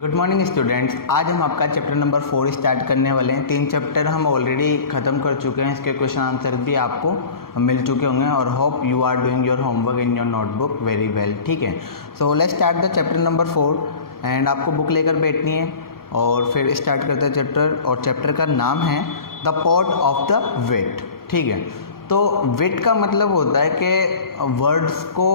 Good morning students. आज हम आपका चैप्टर नंबर 4 स्टार्ट करने वाले हैं। 3 चैप्टर हम ऑलरेडी ख़त्म कर चुके हैं, इसके क्वेश्चन आंसर भी आपको मिल चुके होंगे और hope you are doing your homework in your notebook very well. ठीक है, so let's start the chapter number 4 and आपको बुक लेकर बैठनी है और फिर स्टार्ट करते हैं चैप्टर। और चैप्टर का नाम है the pot of the wheat. ठीक है, तो विट का मतलब होता है कि वर्ड्स को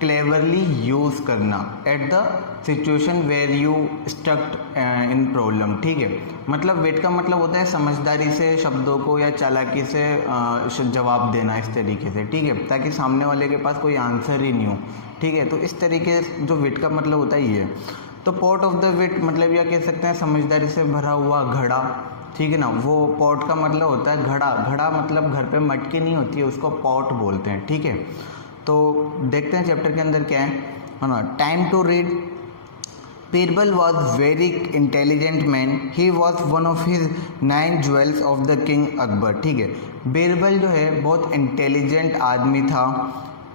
क्लेवरली यूज़ करना at the situation where you stucked in problem. ठीक है, मतलब वेट का मतलब होता है समझदारी से शब्दों को या चालाकी से जवाब देना इस तरीके से। ठीक है, ताकि सामने वाले के पास कोई आंसर ही नहीं हो। ठीक है, तो इस तरीके से जो वेट का मतलब होता है ये। तो पॉट ऑफ द विट मतलब यह कह सकते हैं समझदारी से भरा हुआ घड़ा। ठीक है ना, वो पॉट का मतलब होता है घड़ा। घड़ा मतलब घर पे मटकी नहीं होती है, उसको पॉट बोलते हैं। ठीक है, तो देखते हैं चैप्टर के अंदर क्या है ना। Time to read. Birbal was very intelligent man. He was one of his 9 jewels of the king Akbar. ठीक है, बीरबल जो है बहुत इंटेलिजेंट आदमी था।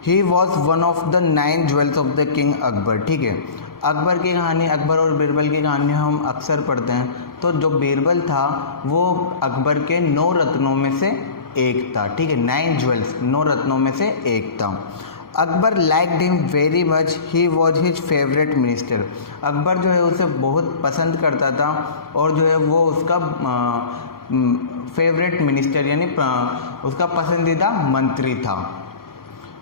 He was one of the 9 jewels of the king Akbar. ठीक है, अकबर की कहानी, अकबर और बीरबल की कहानी हम अक्सर पढ़ते हैं। तो जो बीरबल था वो अकबर के 9 रत्नों में से एक था। ठीक है, 9 ज्वेल्स 9 रत्नों में से एक था। Akbar liked him very much. He was his favourite minister. Akbar जो है उसे बहुत पसंद करता था और जो है वो उसका फेवरेट मिनिस्टर यानी उसका पसंदीदा मंत्री था।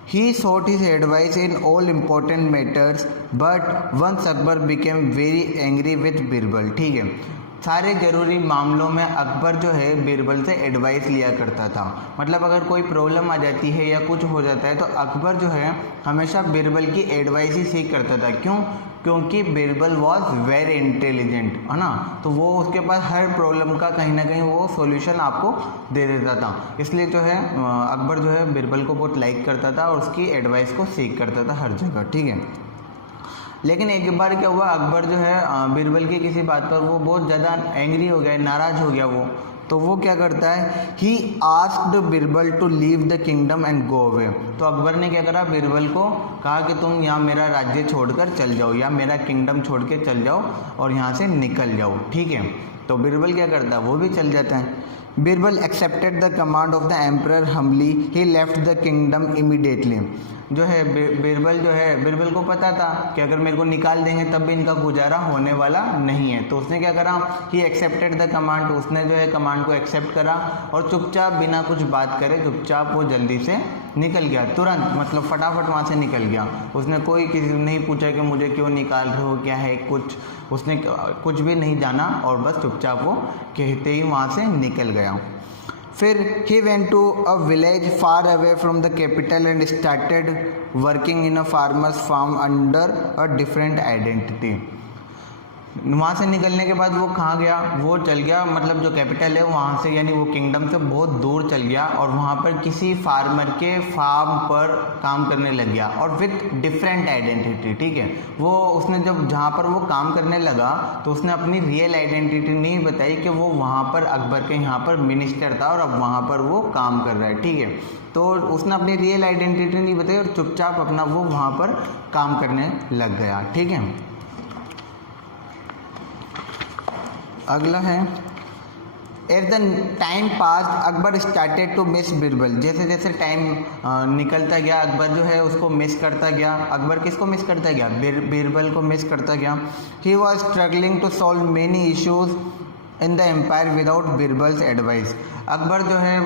He sought his advice in all important matters, but once Akbar became very angry with Birbal. ठीक है, सारे ज़रूरी मामलों में अकबर जो है बीरबल से एडवाइस लिया करता था। मतलब अगर कोई प्रॉब्लम आ जाती है या कुछ हो जाता है तो अकबर जो है हमेशा बीरबल की एडवाइस ही सीख करता था। क्यों? क्योंकि बीरबल वॉज वेरी इंटेलिजेंट, है ना, तो वो उसके पास हर प्रॉब्लम का कहीं ना कहीं वो सॉल्यूशन आपको दे देता था। इसलिए जो है अकबर जो है बीरबल को बहुत लाइक करता था और उसकी एडवाइस को सीख करता था हर जगह। ठीक है, लेकिन एक बार क्या हुआ, अकबर जो है बीरबल की किसी बात पर वो बहुत ज़्यादा एंग्री हो गया, नाराज़ हो गया वो। तो वो क्या करता है, he asked Birbal to leave the kingdom and go away. तो अकबर ने क्या करा, बीरबल को कहा कि तुम यहाँ मेरा राज्य छोड़कर चल जाओ या मेरा किंगडम छोड़ के चल जाओ और यहाँ से निकल जाओ। ठीक है, तो बीरबल क्या करता है, वो भी चल जाता है। Birbal accepted the command of the emperor humbly. He left the kingdom immediately. जो है बीरबल जो है, बीरबल को पता था कि अगर मेरे को निकाल देंगे तब भी इनका गुजारा होने वाला नहीं है। तो उसने क्या करा, ही एक्सेप्टेड द कमांड। उसने जो है कमांड को एक्सेप्ट करा और चुपचाप बिना कुछ बात करे चुपचाप वो जल्दी से निकल गया, तुरंत, मतलब फटाफट वहाँ से निकल गया। उसने कोई किसी नहीं पूछा कि मुझे क्यों निकाल रहे हो, क्या है, कुछ उसने कुछ भी नहीं जाना और बस चुपचाप वो कहते ही वहाँ से निकल गया। फिर he went to a village far away from the capital and started working in a farmer's farm under a different identity. वहाँ से निकलने के बाद वो कहाँ गया, वो चल गया, मतलब जो कैपिटल है वहाँ से यानी वो किंगडम से बहुत दूर चल गया और वहाँ पर किसी फार्मर के फार्म पर काम करने लग गया और विथ डिफरेंट आइडेंटिटी। ठीक है, वो उसने जब जहाँ पर वो काम करने लगा तो उसने अपनी रियल आइडेंटिटी नहीं बताई कि वो वहाँ पर अकबर के यहाँ पर मिनिस्टर था और अब वहाँ पर वो काम कर रहा है। ठीक है, तो उसने अपनी रियल आइडेंटिटी नहीं बताई और चुपचाप अपना वो वहाँ पर काम करने लग गया। ठीक है, अगला है, at the time pass Akbar started to miss Birbal. जैसे जैसे टाइम निकलता गया अकबर जो है उसको मिस करता गया। अकबर किसको मिस करता गया, बीरबल को मिस करता गया। He was struggling to solve many issues in the empire without Birbal's advice. Akbar जो है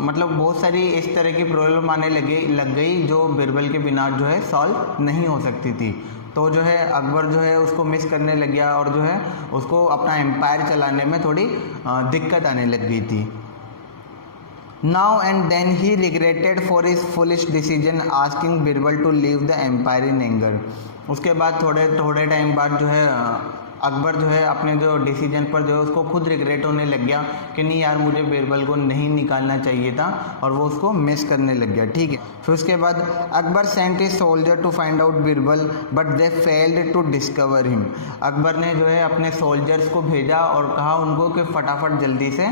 मतलब बहुत सारी इस तरह की प्रॉब्लम आने लग गई जो बीरबल के बिना जो है सॉल्व नहीं हो सकती थी। तो जो है अकबर जो है उसको मिस करने लग गया और जो है उसको अपना एम्पायर चलाने में थोड़ी दिक्कत आने लग गई थी। Now and then he regretted for his foolish decision asking Birbal to leave the empire in anger. उसके बाद थोड़े टाइम बाद जो है अकबर जो है अपने जो डिसीजन पर जो है उसको खुद रिग्रेट होने लग गया कि नहीं यार मुझे बीरबल को नहीं निकालना चाहिए था और वो उसको मिस करने लग गया। ठीक है, फिर उसके बाद Akbar sent his soldier to find out Birbal but they failed to discover him. Akbar ने जो है अपने सोल्जर्स को भेजा और कहा उनको कि फटाफट जल्दी से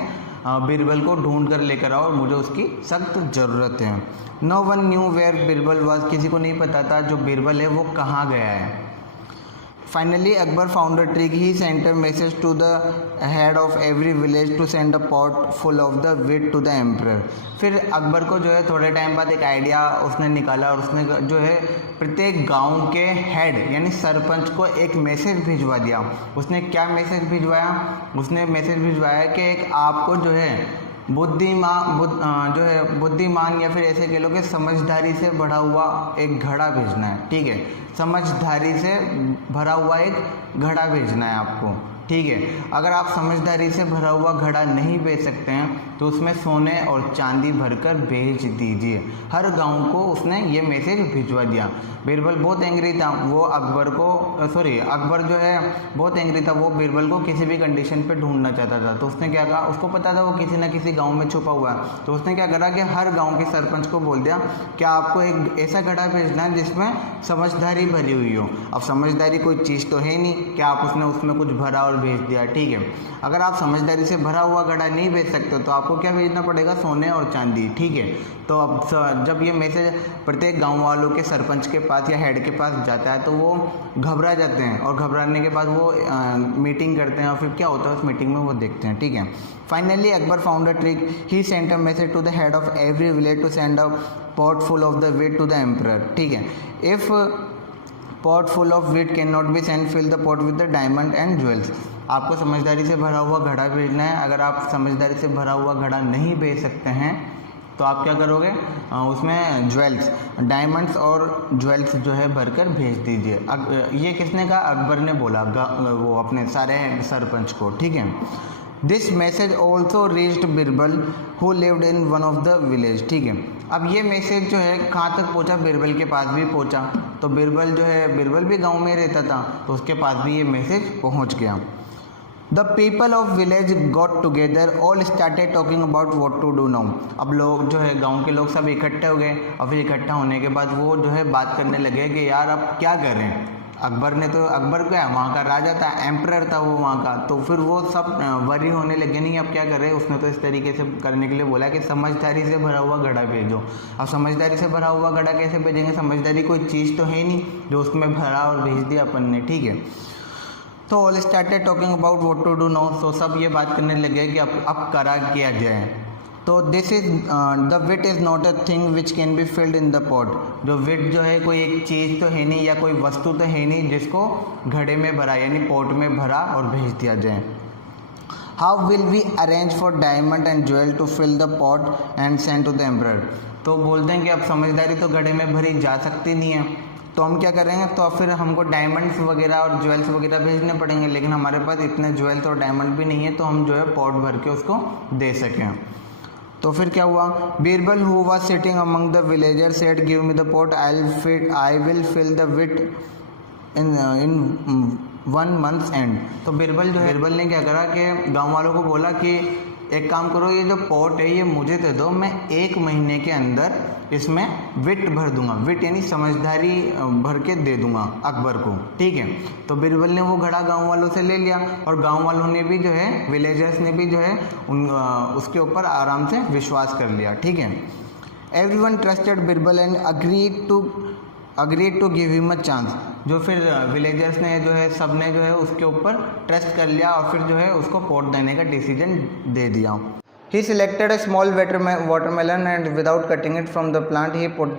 बीरबल को ढूंढ कर लेकर आओ, मुझे उसकी सख्त ज़रूरत है। No one knew where Birbal was. किसी को नहीं पता था जो बीरबल है वो कहाँ गया है। Finally, Akbar found a trick. He sent a message to the head of every village to send a pot full of the wheat to the emperor. फिर अकबर को जो है थोड़े टाइम बाद एक आइडिया उसने निकाला और उसने जो है प्रत्येक गांव के हेड यानी सरपंच को एक मैसेज भिजवा दिया। उसने क्या मैसेज भिजवाया? उसने मैसेज भिजवाया कि एक आपको जो है बुद्धिमान या फिर ऐसे कह लो कि समझदारी से भरा हुआ एक घड़ा भेजना है। ठीक है, समझदारी से भरा हुआ एक घड़ा भेजना है आपको। ठीक है, अगर आप समझदारी से भरा हुआ घड़ा नहीं भेज सकते हैं तो उसमें सोने और चांदी भरकर भेज दीजिए। हर गांव को उसने ये मैसेज भिजवा दिया। बीरबल बहुत एंग्री था, वो अकबर जो है बहुत एंग्री था। वो बीरबल को किसी भी कंडीशन पे ढूंढना चाहता था। तो उसने क्या कहा, उसको पता था वो किसी ना किसी गांव में छुपा हुआ है। तो उसने क्या करा कि हर गांव के सरपंच को बोल दिया कि आपको एक ऐसा घड़ा भेजना है जिसमें समझदारी भरी हुई हो। अब समझदारी कोई चीज़ तो है नहीं कि आप उसमें कुछ भरा और भेज दिया। ठीक है, अगर आप समझदारी से भरा हुआ घड़ा नहीं भेज सकते तो आपको क्या भेजना पड़ेगा? सोने और चांदी। ठीक है, तो अब जब ये मैसेज प्रत्येक गांव वालों के सरपंच के पास या हेड के पास जाता है तो वो घबरा जाते हैं और घबराने के बाद वो मीटिंग करते हैं और फिर क्या होता है उस मीटिंग में वो देखते हैं। ठीक है, finally Akbar found a trick. He sent a message to the head of every village to send a pot full of the wheat to the emperor. ठीक है, if pot full of wheat cannot be sent, fill the pot with the diamond and jewels। आपको समझदारी से भरा हुआ घड़ा भेजना है। अगर आप समझदारी से भरा हुआ घड़ा नहीं भेज सकते हैं तो आप क्या करोगे? उसमें ज्वेल्स, डायमंड्स और ज्वेल्स जो है भरकर भेज दीजिए। ये किसने कहा? अकबर ने बोला वो अपने सारे सरपंच को। ठीक है, this message also reached Birbal who lived in one of the village. ठीक है, अब ये मैसेज जो है कहाँ तक पहुँचा? बीरबल के पास भी पहुँचा। तो बीरबल भी गांव में रहता था तो उसके पास भी ये मैसेज पहुँच गया। The people of village got together, all started talking about what to do now. अब लोग जो है गांव के लोग सब इकट्ठे हो गए और फिर इकट्ठा होने के बाद वो जो है बात करने लगे कि यार अब क्या करें। अकबर क्या वहाँ का राजा था, एम्परर था वो वहाँ का। तो फिर वो सब वरी होने लगे, नहीं अब क्या करें। उसने तो इस तरीके से करने के लिए बोला कि समझदारी से भरा हुआ घड़ा भेजो। अब समझदारी से भरा हुआ घड़ा कैसे भेजेंगे? समझदारी कोई चीज़ तो है नहीं जो उसमें भरा और भेज दिया अपन ने। ठीक है, तो all started talking about what to do now. तो सब ये बात करने लगे कि अब करा किया जाए। तो this is the wheat is not a thing which can be filled in the pot. जो विट जो है कोई एक चीज़ तो है नहीं या कोई वस्तु तो है नहीं जिसको घड़े में भरा यानी पॉट में भरा और भेज दिया जाए। How will we arrange for diamond and jewel to fill the pot and send to the emperor. तो बोलते हैं कि अब समझदारी तो घड़े में भरी जा सकती नहीं है, तो हम क्या करेंगे? तो फिर हमको डायमंड्स वगैरह और ज्वेल्स वगैरह भेजने पड़ेंगे, लेकिन हमारे पास इतने ज्वेल्स और डायमंड भी नहीं है तो हम जो है पॉट भर के उसको दे सकें। तो फिर क्या हुआ? Birbal who was sitting among the villagers said give me the pot, I will fill the wheat in 1 month's end. तो बीरबल ने क्या करा कि गांव वालों को बोला कि एक काम करो, ये जो पॉट है ये मुझे दे दो, मैं 1 महीने के अंदर इसमें विट भर दूंगा। विट यानी समझदारी भर के दे दूंगा अकबर को। ठीक है, तो बीरबल ने वो घड़ा गांव वालों से ले लिया और गांव वालों ने भी जो है विलेजर्स ने भी जो है उसके ऊपर आराम से विश्वास कर लिया। ठीक है, everyone trusted Birbal and agreed to give him a chance. जो फिर विलेजर्स ने जो है सब ने जो है उसके ऊपर ट्रस्ट कर लिया और फिर जो है उसको पॉट देने का डिसीजन दे दिया। He selected a small watermelon and without cutting it from the plant he put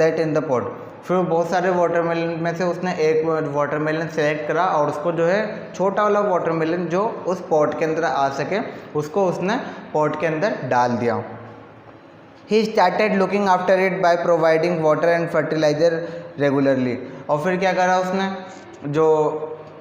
that in the pot। फिर बहुत सारे वाटरमेलन में से उसने एक वाटरमेलन सेलेक्ट करा और उसको जो है छोटा वाला वाटरमेलन जो उस पॉट के अंदर आ सके उसको उसने पॉट के अंदर डाल दिया। He started looking after it by providing water and fertilizer regularly। और फिर क्या करा उसने? जो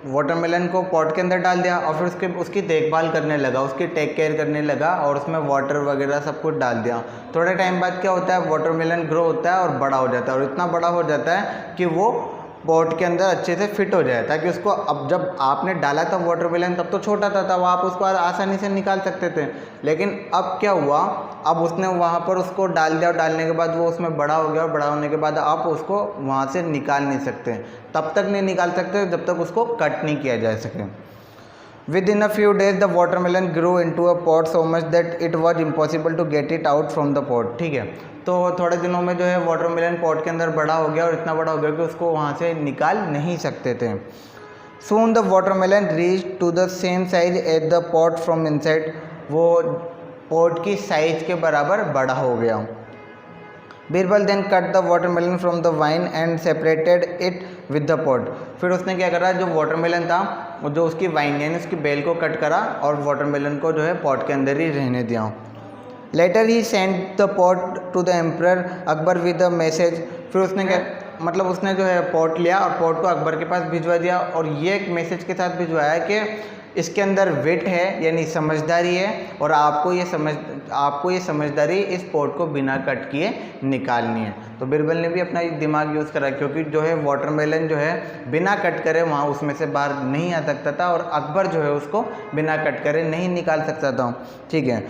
वाटरमेलन को पॉट के अंदर डाल दिया और फिर उसकी देखभाल करने लगा, उसकी टेक केयर करने लगा और उसमें वाटर वगैरह सब कुछ डाल दिया। थोड़े टाइम बाद क्या होता है? वाटरमेलन ग्रो होता है और बड़ा हो जाता है और इतना बड़ा हो जाता है कि वो पॉट के अंदर अच्छे से फिट हो जाए, ताकि उसको अब जब आपने डाला था वाटरमेलन तब तो छोटा था, तब आप उसको आसानी से निकाल सकते थे। लेकिन अब क्या हुआ? अब उसने वहाँ पर उसको डाल दिया और डालने के बाद वो उसमें बड़ा हो गया और बड़ा होने के बाद आप उसको वहाँ से निकाल नहीं सकते, तब तक नहीं निकाल सकते जब तक उसको कट नहीं किया जा सके। Within a few days the watermelon grew into a pot so much that it was impossible to get it out from the pot। ठीक है, तो थोड़े दिनों में जो है वाटरमेलन पॉट के अंदर बड़ा हो गया और इतना बड़ा हो गया कि उसको वहाँ से निकाल नहीं सकते थे। Soon the watermelon reached to the same size as the pot from inside. वो पॉट की साइज के बराबर बड़ा हो गया. Birbal then cut the watermelon from the vine and separated it with the pot. फिर उसने क्या करा, जो वाटरमेलन था वो जो उसकी वाइन यानी उसकी बेल को कट करा और वाटरमेलन को जो है पॉट के अंदर ही रहने दिया. Later he send the pot to the emperor Akbar with the message. फिर उसने क्या मतलब उसने जो है पॉट लिया और पॉट को अकबर के पास भिजवा दिया और ये एक मैसेज के साथ भिजवाया कि इसके अंदर विट है यानी समझदारी है और आपको ये समझदारी इस पॉट को बिना कट किए निकालनी है. तो बीरबल ने भी अपना दिमाग यूज़ करा क्योंकि जो है वाटरमेलन जो है बिना कट करे वहाँ उसमें से बाहर नहीं आ सकता था और अकबर जो है उसको बिना कट करे नहीं निकाल सकता था. ठीक है.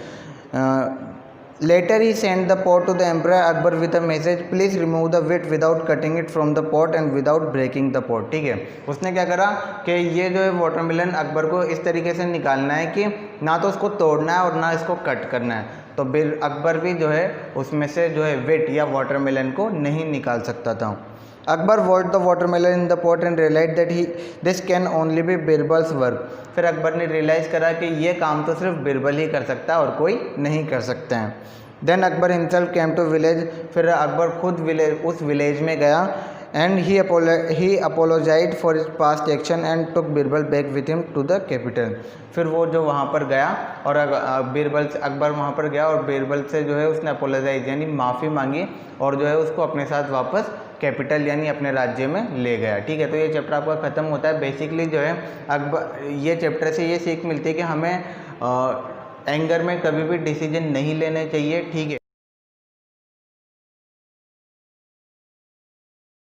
Later he sent the pot to the emperor Akbar with a message, please remove the wheat without cutting it from the pot and without breaking the pot. ठीक है. उसने क्या करा कि ये जो है वाटरमेलन अकबर को इस तरीके से निकालना है कि ना तो उसको तोड़ना है और ना इसको कट करना है. तो अकबर भी जो है उसमें से जो है वेट या वाटरमेलन को नहीं निकाल सकता था. Akbar what the watermelon in the pot and realise that this can only be Birbal's work. फिर अकबर ने रियलाइज़ करा कि ये काम तो सिर्फ बीरबल ही कर सकता है और कोई नहीं कर सकते हैं. Then Akbar himself came to village. फिर अकबर खुद उस विलेज में गया and he apologise for his past action and took Birbal back with him to the capital. फिर वो जो वहाँ पर गया और अकबर वहाँ पर गया और बीरबल से जो है उसने अपोलोजाइज यानी माफ़ी मांगी और जो है उसको अपने साथ वापस कैपिटल यानी अपने राज्य में ले गया. ठीक है. तो ये चैप्टर आपका ख़त्म होता है. बेसिकली जो है अकबर ये चैप्टर से ये सीख मिलती है कि हमें एंगर में कभी भी डिसीजन नहीं लेने चाहिए. ठीक है.